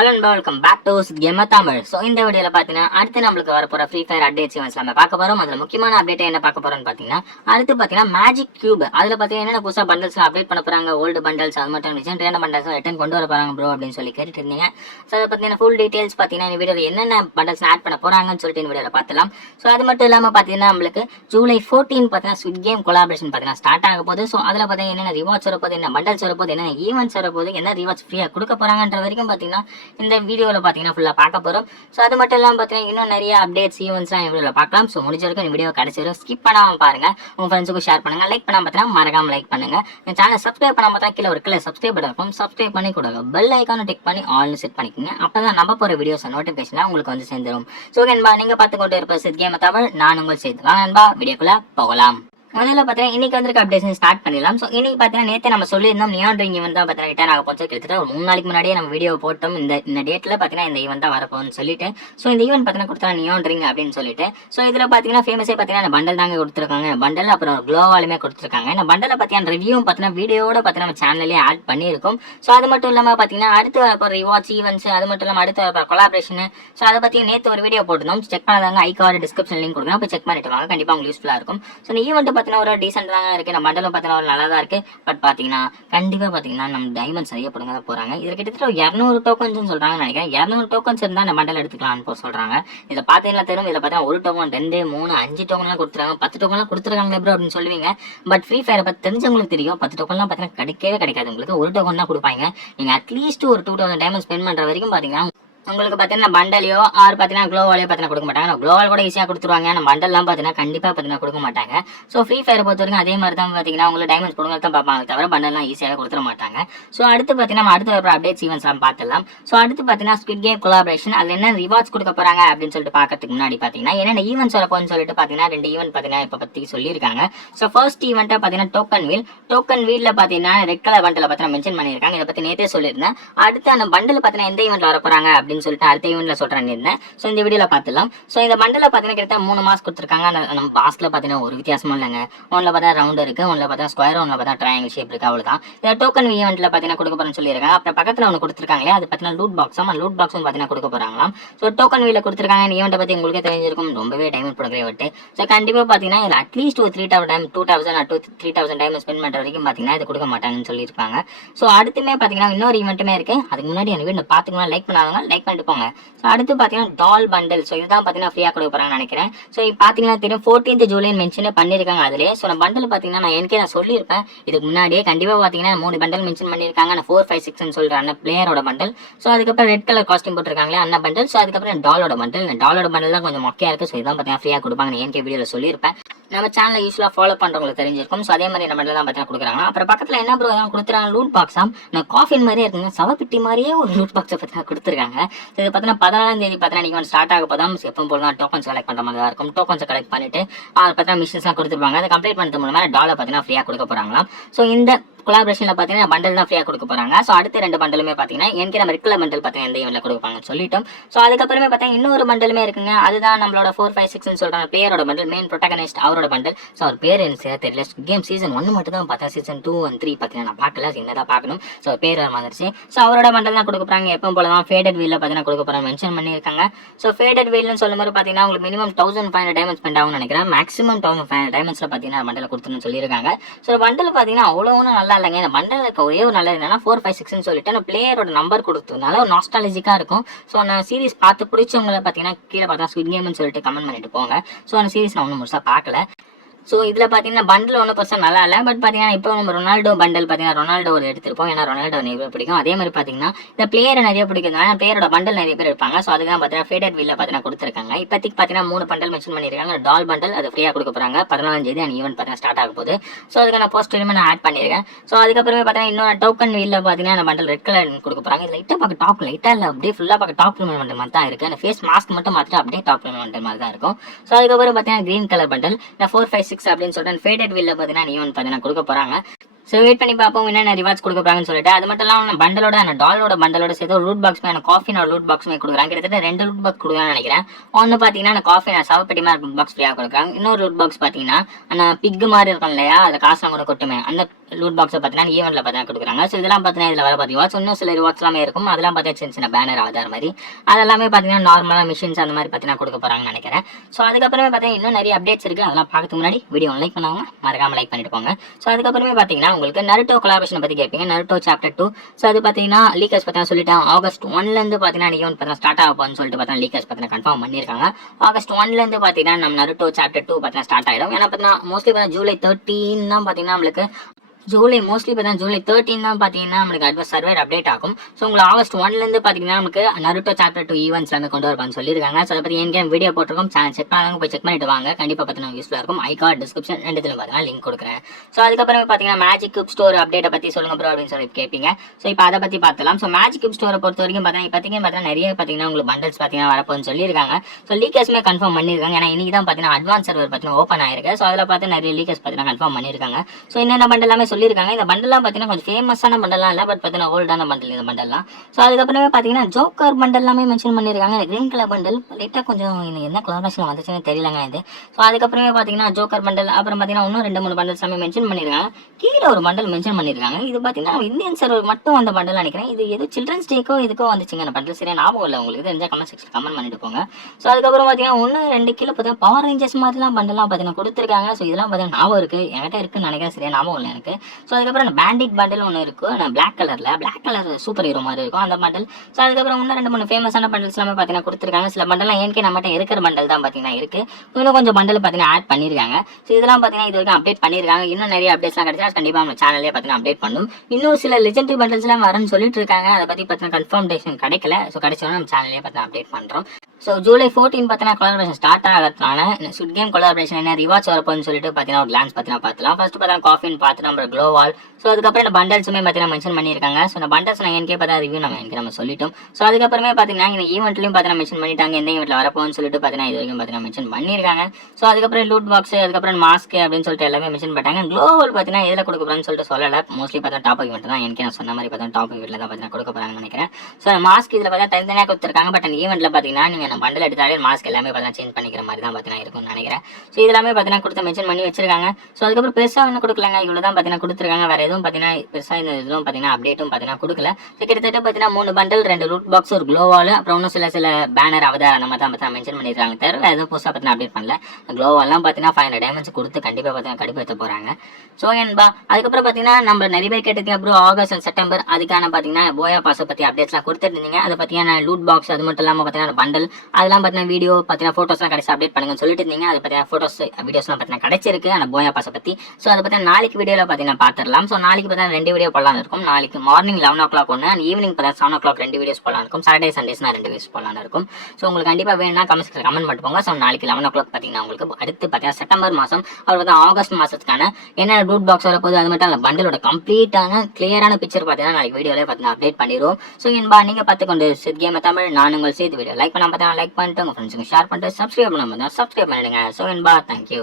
Hello and welcome back to Gamer Tamil. So இந்த வீடியோவில் பார்த்தீங்கன்னா அடுத்து நம்மளுக்கு வரப்போகிற ஃப்ரீ ஃபயர் அப்டேட்ஸ் நம்ம பார்க்க போகிறோம். அதில் முக்கியமான அப்டேட் என்ன பார்க்க போகிறோம்னு பார்த்தீங்கன்னா அடுத்து பார்த்தீங்கன்னா மேஜிக் கியூப். அதில் பார்த்தீங்கன்னா என்னென்ன புதுசாக பண்டல்ஸ்லாம் அப்டேட் பண்ண போகிறாங்க, ஓல்டு பண்டல்ஸ் அது மட்டும் ரீசெண்டான பண்டல்ஸ் ரிட்டர்ன் கொண்டு வர போகிறாங்க ப்ரோ அப்படின்னு சொல்லி கேட்டுட்டு இருந்தீங்க. ஸோ அதை பார்த்தீங்கன்னா ஃபுல் டீட்டெயில்ஸ் பார்த்தீங்கன்னா இந்த வீடியோவில் என்னென்ன பண்டல்ஸ் ஆட் பண்ண போகிறாங்கன்னு சொல்லிட்டு இந்த வீடியோவில் பார்த்துலாம். ஸோ அது மட்டும் இல்லாமல் பார்த்தீங்கன்னா நம்மளுக்கு ஜூலை 14 பார்த்தீங்கன்னா ஸ்குவிட் கேம் கொலாபரேஷன் பார்த்தீங்கன்னா ஸ்டார்ட் ஆக போகுது. ஸோ அதில் பார்த்தீங்கன்னா என்னென்ன ரிவார்ட்ஸ் வரப்போகுது, என்ன பண்டல்ஸ் வரப்போகுது, என்ன ஈவெண்ட்ஸ் வரப்போகுது, என்ன ரிவார்ட்ஸ் ஃப்ரீயாக கொடுக்க போகிறாங்கன்ற வரைக்கும் பார்த்தீங்கன்னா இந்த வீடியோவில் பார்த்தீங்கன்னா ஃபுல்லாக பார்க்க போகிறோம். ஸோ அது மட்டும் இல்லாமல் பார்த்தீங்கன்னா இன்னும் நிறைய அப்டேட்ஸ் ஈவெண்ட்ஸ்லாம் வீடியோவில் பார்க்கலாம். ஸோ முடிஞ்ச வரைக்கும் இந்த வீடியோ கடைசி வரும் ஸ்கிப் பண்ணாமல் பாருங்கள். உங்கள் ஃப்ரெண்ட்ஸுக்கும் ஷேர் பண்ணுங்கள். லைக் பண்ணாமல் பார்த்தீங்கன்னா மறக்காமல் லைக் பண்ணுங்கள். என் சேனல் சப்ஸ்கிரைப் பண்ணாமல் பார்த்தா கீழே ஒரு கிளை சப்ஸ்கிரைப் பட்டன் இருக்கும். சப்ஸ்கிரைப் பண்ணி கொடுங்க. பெல் ஐக்கானை டிக் பண்ணி ஆல்னு செட் பண்ணிக்கோங்க. அப்போ தான் நம்ம போகிற வீடியோஸ் நோட்டிஃபிகேஷனாக உங்களுக்கு வந்து சேர்ந்துடும். ஸோ நண்பா, நீங்கள் பார்த்து கொண்டு இருப்ப சித் கேம் தமிழ், நான் உங்கள் சேர்த்து வாங்க நண்பா வீடியோக்குள்ளே போகலாம். முதல்ல பார்த்தீங்கன்னா இன்னைக்கு வந்துருக்க அப்டேஷன் ஸ்டார்ட் பண்ணிடலாம். ஸோ இன்னைக்கு பார்த்தீங்கன்னா நேற்று நம்ம சொல்லியிருந்தோம் நியான் ரிங் ஈவெண்ட் தான் பார்த்தீங்கன்னா ரிட்டர்ன் ஆக போச்சு. கிட்டத்தட்ட ஒரு 3 நாளைக்கு முன்னாடியே நம்ம வீடியோ போட்டோம். இந்த டேட்டில் பார்த்தீங்கன்னா இந்த ஈவெண்ட் தான் வரப்போன்னு சொல்லிட்டு. ஸோ இந்த ஈவெண்ட் பார்த்தீங்கன்னா கொடுத்தா நியான் ரிங் அப்படின்னு சொல்லிட்டு. ஸோ இதில் பார்த்தீங்கன்னா ஃபேமஸே பார்த்தீங்கன்னா இந்த பண்டல் தாங்க கொடுத்துருக்காங்க. பண்டல் அப்புறம் க்ளோவாலுமே கொடுத்துருக்காங்க. இந்த பண்டலை பார்த்தீங்கன்னா ரிவ்யூ பார்த்தீங்கன்னா வீடியோட பார்த்தீங்கன்னா நம்ம சேனல்லே ஆட் பண்ணியிருக்கும். ஸோ அது மட்டும் இல்லாமல் பார்த்தீங்கன்னா அடுத்து வரப்போ ரிவார்ட்ஸ் ஈவெண்ட்ஸ் அது மட்டும் இல்லாமல் அடுத்து வரப்போ கொலாபரேஷன். ஸோ அதை பற்றி நேற்று ஒரு வீடியோ போட்டிருந்தோம். செக் பண்ணாதாங்க ஐ கார்டு டிஸ்கிரிப்ஷன் லிங்க் கொடுக்குறோம். அப்போ செக் பண்ணிட்டு வாங்க, கண்டிப்பாக உங்களுக்கு யூஸ்ஃபுல்லாக இருக்கும். ஸோ இந்த ஈவெண்ட் பார்த்தீங்கன்னா ஒரு டீசென்ட் இருக்கு. நம்ம மண்டலம் பார்த்தீங்கன்னா நல்லா தான் இருக்கு. பட் பாத்தீங்கன்னா கண்டிப்பா பாத்தீங்கன்னா நம்ம டைமண்ட்ஸ் நிறைய போடுங்க தான் போறாங்க. இதுல கிட்டத்தட்ட 200 டோக்கன்ஸ் சொல்றாங்கன்னு நினைக்கிறேன். 200 டோக்கன்ஸ் இருந்தா அந்த மண்டல் எடுத்துக்கலாம்னு போய் சொல்றாங்க. இதை பாத்தீங்கன்னா தெரியும். இதுல பார்த்தா 1 டோக்கன் 2 3 5 டோக்கன்லாம் கொடுத்துருக்காங்க. 10 டோக்கன்லாம் கொடுத்துருக்காங்க ப்ரோ அப்படின்னு சொல்லுவீங்க. பட் ஃப்ரீ ஃபயரை பத்தி தெரிஞ்சவங்களுக்கு தெரியும் 10 டோக்கன்லாம் பாத்தீங்கன்னா கிடைக்கவே கிடைக்காது. உங்களுக்கு 1 டோக்கன் தான் கொடுப்பாங்க. நீங்க அட்லீஸ்ட் ஒரு 2000 டைமண்ட் ஸ்பெண்ட் பண்ற வரைக்கும் பாத்தீங்கன்னா உங்களுக்கு பார்த்தீங்கன்னா பண்டலையோ ஆர் பார்த்தீங்கன்னா க்ளோவாலையோ பார்த்தீங்கன்னா கொடுக்க மாட்டாங்க. க்ளோவால் கூட ஈஸியாக கொடுத்துருவாங்க. ஆனால் பண்டல்லாம் பார்த்தீங்கன்னா கண்டிப்பாக பார்த்தீங்கன்னா கொடுக்க மாட்டாங்க. ஸோ ஃப்ரீ ஃபயரை பொறுத்த வரைக்கும் அதே மாதிரி தான் பார்த்தீங்கன்னா உங்களுக்கு டைமண்ட்ஸ் கொடுங்க தான் பார்ப்பாங்க, தவிர பண்டல்லாம் ஈஸியாக கொடுத்துட மாட்டாங்க. ஸோ அடுத்து பார்த்தீங்கன்னா நம்ம அடுத்து வர அப்டேட்ஸ் ஈவெண்ட்ஸ்லாம் பார்த்துலாம். ஸோ அடுத்து பார்த்தீங்கன்னா ஸ்குவிட் கேம் கொலாபரேஷன் அதில் என்ன ரிவார்ட்ஸ் கொடுக்க போகிறாங்க அப்படின்னு சொல்லிட்டு பார்க்கறதுக்கு முன்னாடி பார்த்தீங்கன்னா என்னென்ன ஈவெண்ட்ஸ் வரப்போன்னு சொல்லிட்டு பார்த்தீங்கன்னா 2 ஈவெண்ட் பார்த்தீங்கன்னா இப்போ பற்றி சொல்லியிருக்காங்க. ஸோ ஃபர்ஸ்ட் ஈவெண்ட்டாக பார்த்தீங்கன்னா டோக்கன் வீலில் பார்த்தீங்கன்னா ரெட் கலர் பண்டில் பார்த்தீங்கன்னா மென்ஷன் பண்ணியிருக்காங்க. இதை பற்றி நேற்றே சொல்லியிருந்தேன். அடுத்து அந்த பண்டில் பார்த்தீங்கன்னா எந்த ஈவெண்ட்டில் வர போகிறாங்க அப்படின்னு சொல்லிட்டு அடுத்த ஈவெண்ட் சொல்றேன் இருந்தேன். சோ இந்த வீடியோல பார்த்துலாம். சோ இந்த பண்டல பாத்தீங்கன்னா கிட்ட 3 மாஸ்க் கொடுத்திருக்காங்க. நம்ம பாஸ்க்ல பாத்தீங்கன்னா ஒரு வித்தியாசமும் இல்லங்க. ஒன்ல பார்த்தா ரவுண்ட் இருக்கு, ஒன்ல பார்த்தா ஸ்கொயர், ஒன்ல பார்த்தா ட்ரையாங்கிள் ஷேப் இருக்கு, அவ்வளவுதான். இந்த டோக்கன் ஈவென்ட்ல பாத்தீங்கன்னா கொடுக்க போறேன்னு சொல்லியிருக்காங்க. அப்புறம் பக்கத்துல ஒன்னு கொடுத்திருக்காங்களே அது பாத்தீங்கன்னா லூட் பாக்ஸும், லூட் பாக்ஸும் பாத்தீங்கன்னா கொடுக்க போறாங்களாம். சோ டோக்கன் வீல கொடுத்திருக்காங்க. இந்த ஈவென்ட் பத்தி உங்களுக்கே தெரிஞ்சிருக்கும், ரொம்பவே டைமண்ட் ப்ரோக்ரே விட்டு. சோ கண்டிப்பா பாத்தீங்கன்னா இதுல அட்லீஸ்ட் ஒரு 2000 டைமண்ட் ஸ்பெண்ட் பண்ற வரைக்கும் பாத்தீங்கன்னா இது கொடுக்க மாட்டாங்கன்னு சொல்லியிருக்காங்க. சோ அடுத்துமே பாத்தீங்கன்னா இன்னொரு ஈவெண்ட்டுமே இருக்கு. அதுக்கு முன்னாடி அந்த வீடியோ பாத்துக்கலாம், லைக் பண்ணாதவங்க லைக் பண்ணிட்டு போங்க. ஸோ அடுத்து பார்த்தீங்கன்னா டால் பண்டல். ஸோ இதுதான் பார்த்தீங்கன்னா ஃப்ரீயாக கொடுக்க போகிறாங்கன்னு நினைக்கிறேன். ஸோ இப்போ பார்த்தீங்கன்னா தெரியும் 14th ஜூலை மென்ஷன் பண்ணியிருக்காங்க. அதிலே ஸோ நான் பண்டல் பார்த்தீங்கன்னா நான் சொல்லியிருப்பேன் இதுக்கு முன்னாடியே. கண்டிப்பாக பார்த்தீங்கன்னா 3 பண்டல் மென்ஷன் பண்ணியிருக்காங்க. நான் 4 5 6 சொல்கிறேன் அந்த பிளேயரோட பண்டல். ஸோ அதுக்கப்புறம் ரெட் கலர் காஸ்டியூம் போட்டிருக்காங்களே அந்த பண்டல். ஸோ அதுக்கப்புறம் டாலோட பண்டல். டாலோட பண்டல் தான் கொஞ்சம் மொக்கையாக இருக்குது. ஸோ இதான் பார்த்தீங்கன்னா ஃப்ரீயாக கொடுப்பாங்க. நான் வீடியோவில் சொல்லியிருப்பேன். நம்ம சேனலை யூஸ்வலாக ஃபாலோ பண்ணுறவங்களுக்கு தெரிஞ்சிருக்கும். ஸோ அதே மாதிரி நம்ம தான் பார்த்தீங்கன்னா கொடுக்குறாங்க. அப்புறம் பக்கத்தில் என்ன ப்ரோ தான் கொடுத்துறாங்க, லூட் பாக்ஸாம். நான் காஃபின் மாதிரியே இருக்குங்க, சவப்பெட்டி மாதிரியே ஒரு லூட் பாக்ஸை பார்த்தீங்கன்னா கொடுத்துருக்காங்க. ஸோ இது பார்த்தீங்கன்னா 14ஆம் தேதி பார்த்தீங்கன்னா நீங்கள் ஸ்டார்ட் ஆக போதும். எப்பவும் போல தான் டோக்கன்ஸ் கலெக்ட் பண்ணுற மாதிரி தான் இருக்கும். டோக்கன்ஸை கலெக்ட் பண்ணிட்டு பார்த்தீங்கன்னா மிஷின்ஸ்லாம் கொடுத்துருப்பாங்க. அதை கம்ப்ளீட் பண்ணுறது மூலமாக டாலர் பார்த்தீங்கன்னா ஃப்ரீயாக கொடுக்க போகிறாங்களாம். ஸோ இந்த கொலாபரேஷன்ல பாத்தீங்கன்னா பண்டல் தான் ஃப்ரீயா கொடுக்க போறாங்க. சோ அடுத்த 2 பண்டலுமே பாத்தீங்கன்னா எனக்கு நம்ம ரெட் கலர் பண்டல் பாத்தீங்கன்னா இந்த ஈவென்ட்ல கொடுப்பாங்கன்னு சொல்லிட்டோம். சோ அதுக்கப்புறமே பாத்தீங்கன்னா இன்னொரு பண்டலுமே இருக்குங்க. அதுதான் நம்மளோட 4 5 6 சொல்றாங்க பிளேயரோட பண்டல், மெயின் ப்ரோட்டகனிஸ்ட் அவரோட பண்டல். சோ அவர் பேர் எனக்கு தெரியல. கேம் சீசன் 1 மட்டும் தான் பார்த்தா, சீசன் 2 and 3 பாத்தீங்கன்னா நான் பார்க்கல, என்னதான் பார்க்கணும். சோ பேர் வந்துருச்சு. சோ அவரோட பண்டல் தான் கொடுக்க போறாங்க. எப்பவும் போல தான் ஃபேடட் வீல்ல பாத்தீங்கன்னா கொடுக்க போறாங்க மென்ஷன் பண்ணிருக்காங்க. சோ ஃபேடட் வீல்னு சொல்லும்போது பாத்தீங்கன்னா உங்களுக்கு மினிமம் 1500 டைமண்ட்ஸ் ஸ்பெண்ட் ஆகும்னு நினைக்கிறேன். மேக்ஸிமம் 1500 டைமண்ட்ஸ்ல பாத்தீங்கன்னா பண்டல் கொடுத்துன்னு சொல்லியிருக்காங்க. சோ பண்டல் பாத்தீங்கன்னா அவ்வளவு ஒன்றும் நல்லா இல்லைங்க. இந்த பண்டல் ஒரே ஒரு நல்லது என்னன்னா 4 5 6 சொல்லிட்டு அந்த பிளேயரோட நம்பர் கொடுத்ததுனால ஒரு நாஸ்டாலஜிக்கா இருக்கும். ஸோ நான் சீரிஸ் பார்த்து பிடிச்சவங்களை பார்த்தீங்கன்னா கீழே பார்த்தா ஸ்குவிட் கேம்னு சொல்லிட்டு கமெண்ட் பண்ணிட்டு போங்க. ஸோ அந்த சீரிஸ் நான் ஒன்றும் முழுசாக பார்க்கல. ஸோ இதில் பார்த்தீங்கன்னா பண்டில் ஒன்றும் பெருசாக நல்லா இல்லை. பட் பார்த்தீங்கன்னா இப்போ நம்ம ரொனால்டோ பண்டல் பார்த்தீங்கன்னா ரொனால்டோ ஒரு எடுத்திருப்போம். ஏன்னா ரொனால்டோ நிறைய பேர் பிடிக்கும். அதே மாதிரி பார்த்தீங்கன்னா இந்த பிளேயரை நிறைய பிடிக்கிறதுனால பிளேயரோட பண்டல் நிறைய பேர் எடுப்பாங்க. ஸோ அதுதான் பார்த்தீங்கன்னா ஃபேடட் வீல்ல பார்த்தீங்கன்னா கொடுத்துருக்காங்க. இப்போதைக்கு பார்த்தீங்கன்னா 3 பண்டல் மென்ஷன் பண்ணியிருக்காங்க. டால் பண்டல் அது ஃப்ரீயாக கொடுக்க போகிறாங்க. 14ஆம் தேதி அந்த ஈவெண்ட் பார்த்தீங்கன்னா ஸ்டார்ட் ஆக போகுது. ஸோ அதுக்கான போஸ்டருமே நான் ஆட் பண்ணியிருக்கேன். ஸோ அதுக்கப்புறமே பார்த்தீங்கன்னா இன்னொரு டோக்கன் வீல்ல பார்த்தீங்கன்னா அந்த பண்டல் ரெட் கலர் கொடுக்க போகிறாங்க. இது லைட்டாக பார்க்க டாப் லைட்டாக இல்லை, அப்படியே ஃபுல்லாக பார்க்க டாப் பண்டல் மாதிரி தான் இருக்குது. அந்த ஃபேஸ் மாஸ்க் மட்டும் மாற்றிட்டு அப்படியே டாப் பண்டல் மாதிரி தான் இருக்கும். ஸோ அதுக்கப்புறம் பார்த்தீங்கன்னா கிரீன் கலர் பண்டல் இந்த 4 5 6 அப்படின்னு சொல்லிட்டு ஃபேடட் வீல்ல பார்த்தீங்கன்னா ஈவெண்ட் பார்த்தீங்கன்னா கொடுக்க போகிறாங்க. ஸோ வெயிட் பண்ணி பார்ப்போம் என்னென்ன ரிவார்ட்ஸ் கொடுக்க போறாங்கன்னு சொல்லிட்டு. அது மட்டும் இல்லாமல் டாலோட பண்டலோட சேர்த்து ஒரு ரூட் பாக்ஸ் காஃபினோட ரூட் பாக்ஸுமே கொடுக்குறாங்க. கிட்டத்தட்ட 2 ரூட் பாக்ஸ் கொடுக்குறாங்கன்னு நினைக்கிறேன். ஒன்று பார்த்தீங்கன்னா காஃபி சவப்பெட்டி மாதிரி ரூட் பாக்ஸ் ஃப்ரீயாக கொடுக்குறாங்க. இன்னொரு ரூட் பாக்ஸ் பார்த்தீங்கன்னா அந்த பிக் மாதிரி இருக்கும் இல்லையா, அதில் காசு கூட கொட்டுமே, அந்த லூட் பாக்ஸை பார்த்தீங்கன்னா ஈவெண்ட்ல பார்த்தீங்கன்னா கொடுக்குறாங்க. ஸோ இதெல்லாம் பார்த்தீங்கன்னா இதில் வர பார்த்தீங்கன்னா இன்னும் சில ரிவார்ட்ஸ் எல்லாமே இருக்கும். அதெல்லாம் பார்த்தீங்கன்னா சின்ன பேனர் ஆதார் மாதிரி அதெல்லாமே பார்த்தீங்கன்னா நார்மலாக மிஷின்ஸ் அந்த மாதிரி பார்த்தீங்கன்னா கொடுக்க போறாங்கன்னு நினைக்கிறேன். ஸோ அதுக்கப்புறமே பார்த்தீங்கன்னா இன்னும் நிறைய அப்டேட்ஸ் இருக்கு. அதெல்லாம் பார்க்கறதுக்கு முன்னாடி வீடியோ லைக் பண்ணாங்க, மறக்காம லைக் பண்ணிட்டு போங்க. ஸோ அதுக்கப்புறமே பார்த்தீங்கன்னா உங்களுக்கு நருட்டோ கொலாபரேஷன் பற்றி கேட்பீங்க. Naruto chapter 2. ஸோ அது பார்த்தீங்கன்னா லீக்கர்ஸ் பார்த்தீங்கன்னா சொல்லிட்டாங்க. ஆகஸ்ட் 1லேருந்து பார்த்தீங்கன்னா ஈவெண்ட் பார்த்தீங்கன்னா ஸ்டார்ட் ஆகும்னு சொல்லிட்டு பார்த்தீங்கன்னா லீக்கர்ஸ் பார்த்தீங்கன்னா கன்ஃபார்ம் பண்ணியிருக்காங்க. ஆகஸ்ட் 1லேருந்து பார்த்தீங்கன்னா நம்ம நருட்டோ சாப்டர் 2 பார்த்தீங்கன்னா ஸ்டார்ட் ஆகிடும். ஏன்னா பார்த்தீங்கன்னா மோஸ்ட்லி பார்த்தீங்கன்னா ஜூலை 13 தான் பார்த்தீங்கன்னா நம்மளுக்கு ஜூலை 13 தான் பார்த்தீங்கன்னா நம்மளுக்கு அட்வான்ஸ் சர்வர் அப்டேட் ஆகும். ஸோ உங்களுக்கு ஆகஸ்ட் 1லேருந்து பார்த்தீங்கன்னா நமக்கு நருட்டோ சாப்டர் 2 ஈவெண்ட்ஸ் வந்து கொண்டு வரப்பான்னு சொல்லியிருக்காங்க. ஸோ அதை பற்றி என் வீடியோ போட்டிருக்கோம், சேனல் செக் பண்ணாங்க, போய் செக் பண்ணிட்டு வாங்க. கண்டிப்பாக பார்த்தீங்கன்னா யூஸ்ஃபுல்லாக இருக்கும். ஐகார்ட் டிஸ்கிரிப்ஷன் ரெண்டுத்துல பார்த்தீங்கன்னா லிங்க் கொடுக்குறேன். ஸோ அதுக்கப்புறம் பார்த்தீங்கன்னா மேஜிக் கியூப் ஸ்டோர் அப்டேட்டை பற்றி சொல்லுங்க ப்ரோ அப்படின்னு சொல்லி கேட்பீங்க. ஸோ இப்போ அதை பற்றி பார்த்துலாம். ஸோ மேஜிக் கியூப் ஸ்டோரை பொறுத்த வரைக்கும் பார்த்தீங்கன்னா நிறைய பார்த்தீங்கன்னா உங்களுக்கு பண்டல்ஸ் பார்த்தீங்கன்னா வரப்போன்னு சொல்லியிருக்காங்க. ஸோ லீக்கர்ஸுமே கன்ஃபார்ம் பண்ணியிருக்காங்க. ஏன்னா இன்னைக்கு தான் பார்த்தீங்கன்னா அட்வான்ஸ் சர்வர் பார்த்தீங்கன்னா ஓப்பன் ஆயிருக்கு. ஸோ அதில் பார்த்து நிறைய லீக்கர்ஸ் பார்த்தீங்கன்னா கன்ஃபார்ம் பண்ணியிருக்காங்க. ஸோ என்னென்ன பண்டல் எல்லாமே சொல்லியிருக்காங்க. இந்த பண்டல் பார்த்தீங்கன்னா கொஞ்சம் ஃபேமஸான பண்டல்லாம் இல்லை, பட் பார்த்தீங்கன்னா ஓல்டான பண்டல் இந்த பண்டல்லாம். ஸோ அதுக்கப்புறமே பார்த்தீங்கன்னா ஜோக்கர் பண்டல் எல்லாமே மென்ஷன் பண்ணியிருக்காங்க. கிரீன் கலர் பண்டல் லைட்டாக கொஞ்சம் என்ன கொலாபரேஷன் வந்துச்சுன்னு தெரியலங்க இது. ஸோ அதுக்கப்புறமே பார்த்தீங்கன்னா ஜோக்கர் பண்டல், அப்புறம் பார்த்தீங்கன்னா இன்னும் 2-3 பண்டல்ஸ் எல்லாமே மென்ஷன் பண்ணியிருக்காங்க. கீழே ஒரு பண்டல் மென்ஷன் பண்ணியிருக்காங்க. இது பார்த்தீங்கன்னா இந்தியன் சர்வர் மட்டும் அந்த பண்டல் நினைக்கிறேன். இது எது சில்ட்ரன்ஸ் டேக்கோ இதுக்கோ வந்துச்சுங்க அந்த பண்டல். சரியா ஞாபகம் இல்லை, உங்களுக்கு தெரிஞ்சா கமெண்ட் செக்ஷன் கமெண்ட் பண்ணிட்டு போங்க. ஸோ அதுக்கப்புறம் பார்த்தீங்கன்னா 1-2 கீழே பார்த்தீங்கன்னா பவர் ரேஞ்சர்ஸ் மாதிரிலாம் பண்டல்லாம் பார்த்தீங்கன்னா கொடுத்துருக்காங்க. ஸோ இதெல்லாம் பார்த்தீங்கன்னா ஞாபகம் இருக்கு, என்கிட்ட இருக்குன்னு நினைக்கிறேன், சரியா ஞாபகம் இல்லை எனக்கு. ஸோ அதுக்கப்புறம் பேண்டிட் பண்டல் ஒன்று இருக்கும், பிளாக் கலர் சூப்பர் ஹீரோ மாதிரி இருக்கும் அந்த பண்டல். ஸோ அதுக்கப்புறம் இன்னும் 2-3 ஃபேமஸான பண்டல்ஸ் எல்லாமே பார்த்தீங்கன்னா கொடுத்துருக்காங்க. சில பண்டல்லாம் ஏன்கே நம்மகிட்ட இருக்கிற பண்டல் தான் பார்த்தீங்கன்னா இருக்கு. இன்னும் கொஞ்சம் பண்டல் பார்த்தீங்கன்னா ஆட் பண்ணியிருக்காங்க. ஸோ இதெல்லாம் பார்த்தீங்கன்னா இது வரைக்கும் அப்டேட் பண்ணியிருக்காங்க. இன்னும் நிறைய அப்டேட்ஸ்லாம் கிடைச்சா கண்டிப்பாக நம்ம சேனல்லே பார்த்தீங்கன்னா அப்டேட் பண்ணும். இன்னும் சில லெஜெண்டரி பண்டல்ஸ்லாம் வரன்னு சொல்லிட்டு இருக்காங்க. அதை பற்றி பார்த்தீங்கன்னா கன்ஃபர்மேஷன் கிடைக்கல. ஸோ கிடைச்சோன்னா நம்ம சேனல்லே பார்த்தீங்கன்னா அப்டேட் பண்ணுறோம். ஸோ ஜூலை 14 பார்த்தீங்கன்னா கொலாபரேஷன் ஸ்டார்ட் ஆகிறதுனால ஸ்குவிட் கேம் கொலாபரேஷன் என்ன ரிவார்ட்ஸ் வரப்போன்னு சொல்லிட்டு பார்த்தீங்கன்னா ஒரு கிளான்ஸ் பார்த்தீங்கன்னா பார்த்துலாம். ஃபர்ஸ்ட் பார்த்தீங்கன்னா காஃபின்னு பார்த்து நம்ம க்ளோவால். ஸோ அதுக்கப்புறம் இந்த பண்டல்ஸுமே பார்த்தீங்கன்னா மென்ஷன் பண்ணியிருக்காங்க. ஸோ இந்த பண்டல்ஸ் நான் என்கே பார்த்தா ரிவ்யூ நம்ம சொல்லிட்டோம். ஸோ அதுக்கப்புறமே பார்த்தீங்கன்னா இந்த ஈவெண்ட்லையும் பார்த்தீங்கன்னா மென்ஷன் பண்ணிட்டாங்க, எந்த ஈவெண்ட்டில் வரப்போன்னு சொல்லிட்டு பார்த்தீங்கன்னா இது வரைக்கும் பார்த்தீங்கன்னா மென்ஷன் பண்ணியிருக்காங்க. ஸோ அதுக்கப்புறம் லூட் பாக்ஸ், அதுக்கப்புறம் மாஸ்க் அப்படின்னு சொல்லிட்டு எல்லாமே மென்ஷன் பண்ணிட்டாங்க. க்ளோவல் பார்த்தீங்கன்னா எதில் கொடுக்க போகிறான்னு சொல்லிட்டு சொல்லலை. மோஸ்ட்லி பார்த்தா டாப் ஈவெண்ட் தான், எனக்கு நான் சொன்ன மாதிரி பார்த்தா டாப் ஈவெண்ட்டில் தான் பார்த்தீங்கன்னா கொடுக்க போகிறாங்கன்னு நினைக்கிறேன். ஸோ மாஸ்க் இதில் பார்த்தா தனித்தனியாக கொடுத்துருக்காங்க. பட் அந்த ஈவெண்ட்டில் பார்த்தீங்கன்னா நீங்கள் பண்டல் எடுத்தாலே மாஸ்க் எல்லாமே பார்த்தீங்கன்னா சேஞ்ச் பண்ணிக்கிற மாதிரி தான் பார்த்தீங்கன்னா இருக்கும்னு நினைக்கிறேன். ஸோ இதெல்லாமே பார்த்தீங்கன்னா கொடுத்து மென்ஷன் பண்ணி வச்சிருக்காங்க. ஸோ அதுக்கப்புறம் பெருசாக ஒன்றும் கொடுக்கலங்க, இவ்வளோ தான் பார்த்தீங்கன்னா கொடுத்துருக்காங்க. வேறு எதுவும் பார்த்தீங்கன்னா பெருசாக இந்த இதுவும் பார்த்தீங்கன்னா அப்டேட்டும் பார்த்தீங்கன்னா கொடுக்கல. ஸோ கிட்டத்தட்ட பார்த்தீங்கன்னா 3 பண்டல், 2 ரூட் பாக்ஸ், ஒரு க்ளோவால், அப்புறம் இன்னும் சில பேனர் அவதார் அந்த மாதிரி தான் பார்த்தீங்கன்னா மென்ஷன் பண்ணியிருக்காங்க. தவிர எதுவும் புதுசாக பார்த்தீங்கன்னா அப்டேட் பண்ணல. க்ளோவாலாம் பார்த்தீங்கன்னா 500 டைமண்ட்ஸ் கொடுத்து கண்டிப்பாக பார்த்தீங்கன்னா கடுப்பேற்ற போகிறாங்க. ஸோ என்பா அதுக்கப்புறம் பார்த்தீங்கன்னா நம்ம நிறைய பேர் கேட்டதுக்கு அப்புறம் ஆகஸ்ட் அண்ட் செப்டம்பர் அதுக்கான பார்த்தீங்கன்னா போயா பாஸை பற்றி அப்டேட்ஸ்லாம் கொடுத்துருந்தீங்க. அதை பார்த்தீங்கன்னா லூட் பாக்ஸ், அது மட்டும் இல்லாமல் பார்த்தீங்கன்னா பண்டல், அதெல்லாம் பார்த்தீங்கன்னா வீடியோ பார்த்தீங்கன்னா ஃபோட்டோஸ்லாம் கிடைச்சி அப்டேட் பண்ணுங்கன்னு சொல்லிட்டு இருந்தீங்க. அதை பார்த்தீங்கன்னா ஃபோட்டோஸ் வீடியோஸ்லாம் பார்த்தீங்கன்னா கிடைச்சிருக்கு அந்த போயா பாஸை பற்றி. ஸோ அதை பார்த்தீங்கன்னா நாளைக்கு வீடியோவில் பார்த்தீங்கன்னா பார்த்துடலாம். ஸோ நாளைக்கு பார்த்தீங்கன்னா 2 வீடியோ போடலான்னு இருக்கும். நாளைக்கு மார்னிங் 11 o'clock ஒன்று, அண்ட் ஈவினிங் பார்த்தீங்கன்னா 7 o'clock 2 வீடியோஸ் போடலான்னு இருக்கும். சாட்டர்டே சண்டேஸ்னா 2 வீடியோஸ் போடலான்னு இருக்கும். ஸோ உங்களுக்கு கண்டிப்பாக வேணும்னா கமெண்ட் பண்ணிட்டு போங்க. ஸோ நாளைக்கு 11 o'clock பார்த்தீங்கன்னா உங்களுக்கு அடுத்து பார்த்தீங்கன்னா செப்டம்பர் மாதம் அவர் பார்த்தா ஆகஸ்ட் மாதத்துக்கான என்ன ரூட் பாக்ஸ் வரப்போது, அது மட்டும் அந்த பண்டலோட கம்ப்ளீட்டான கிளியரான பிக்சர் பார்த்தீங்கன்னா நாளைக்கு வீடியோவில் பார்த்தீங்கன்னா அப்டேட் பண்ணிடுவோம். ஸோ என்பா நீங்கள் பார்த்துக்கொண்டு சித் கேம் தமிழ், நான் உங்கள் சேர்த்து வீடியோ லைக் பண்ண பார்த்தீங்கன்னா லைக் பண்ணிட்டு உங்கள் ஃப்ரெண்ட்ஸுக்கு ஷேர் பண்ணிட்டு சப்ஸ்கிரைப் பண்ண சப்ஸ்கிரைப் பண்ணிடுங்க. ஸோ என்பா தேங்க்யூ.